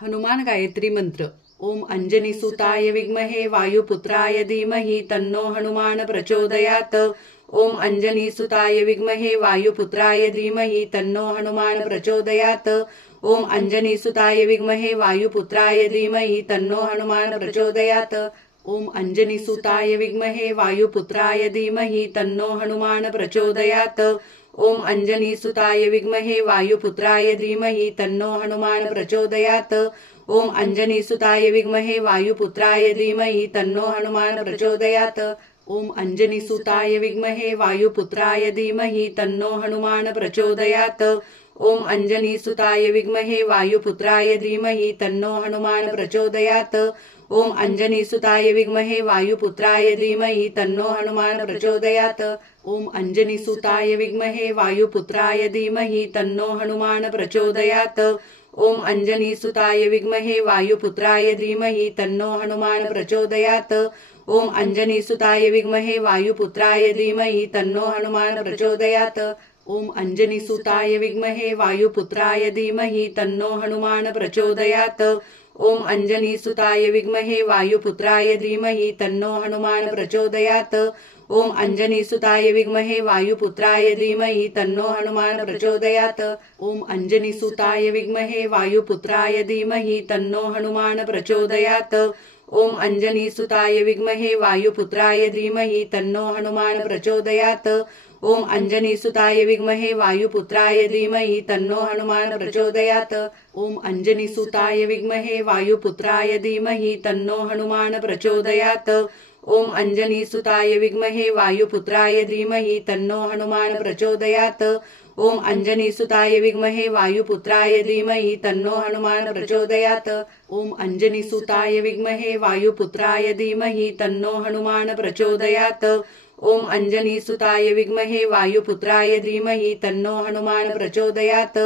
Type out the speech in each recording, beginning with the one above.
हनुमान गायत्री मंत्र। ओम अंजनी सुताय विद्महे वायुपुत्राय धीमहि तन्नो हनुमान प्रचोदयात्। ओम अंजनी सुताय विद्महे वायुपुत्राय धीमहि तन्नो हनुमान प्रचोदयात्। ओम अंजनी सुताय विद्महे वायुपुत्राय धीमहि तन्नो हनुमान प्रचोदयात्। ओम अंजनी सुताय विद्महे वायुपुत्राय धीमहि तन्नो हनुमान प्रचोदयात्। ओम अंजनी सुताय विद्महे वायुपुत्राय धीमहि तन्नो हनुमान प्रचोदयात्। ओम अंजनी सुताय विद्महे वायुपुत्राय धीमहि तन्नो हनुमान प्रचोदयात्। ओम अंजनी सुताय विद्महे वायुपुत्राय धीमहि तन्नो हनुमान प्रचोदयात्। ओम अंजनी सुताय विद्महे वायुपुत्राय धीमहि तन्नो हनुमान प्रचोदयात्। ओम अंजनी सुताय विद्महे वायुपुत्राय धीमहि तन्नो हनुमान प्रचोदयात्। ओम अंजनी सुताय विद्महे वायुपुत्राय धीमहि तन्नो हनुमान प्रचोदयात्। ओम अंजनी सुताय विद्महे वायुपुत्राय धीमहि तन्नो हनुमान प्रचोदयात्। ओम अंजनी सुताय विद्महे वायुपुत्राय धीमहि तन्नो हनुमान प्रचोदयात्। ओम अंजनी सुताय विद्महे वायुपुत्राय धीमहि तन्नो हनुमान प्रचोदयात्। ओम अंजनी सुताय विद्महे वायुपुत्राय धीमहि तन्नो हनुमान प्रचोदयात्। ओम अंजनी सुताय विद्महे वायुपुत्राय धीमहि तन्नो हनुमान प्रचोदयात्। ओम अंजनी सुताय विद्महे वायुपुत्राय धीमहि तन्नो हनुमान प्रचोदयात्। ओम अंजनी सुताय विद्महे वायुपुत्राय धीमहि तन्नो हनुमान प्रचोदयात्। ओम अंजनी सुताय विद्महे वायुपुत्राय धीमहि तन्नो हनुमान प्रचोदयात्। ओम अंजनी सुताय विद्महे वायुपुत्राय धीमहि तन्नो हनुमान प्रचोदयात्। ओम अंजनी सुताय विद्महे वायुपुत्राय धीमहि तन्नो हनुमान प्रचोदयात्। ओम अंजनी सुताय विद्महे वायुपुत्राय धीमहि तन्नो हनुमान प्रचोदयात्। ओम अंजनी सुताय विद्महे वायुपुत्राय धीमहि तन्नो हनुमान प्रचोदयात्। ओम अंजनी सुताय विद्महे वायुपुत्राय धीमहि तन्नो हनुमान प्रचोदयात्।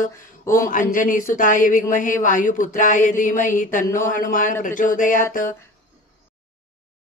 ओम अंजनी सुताय विद्महे वायुपुत्राय धीमहि तन्नो हनुमान प्रचोदयात्।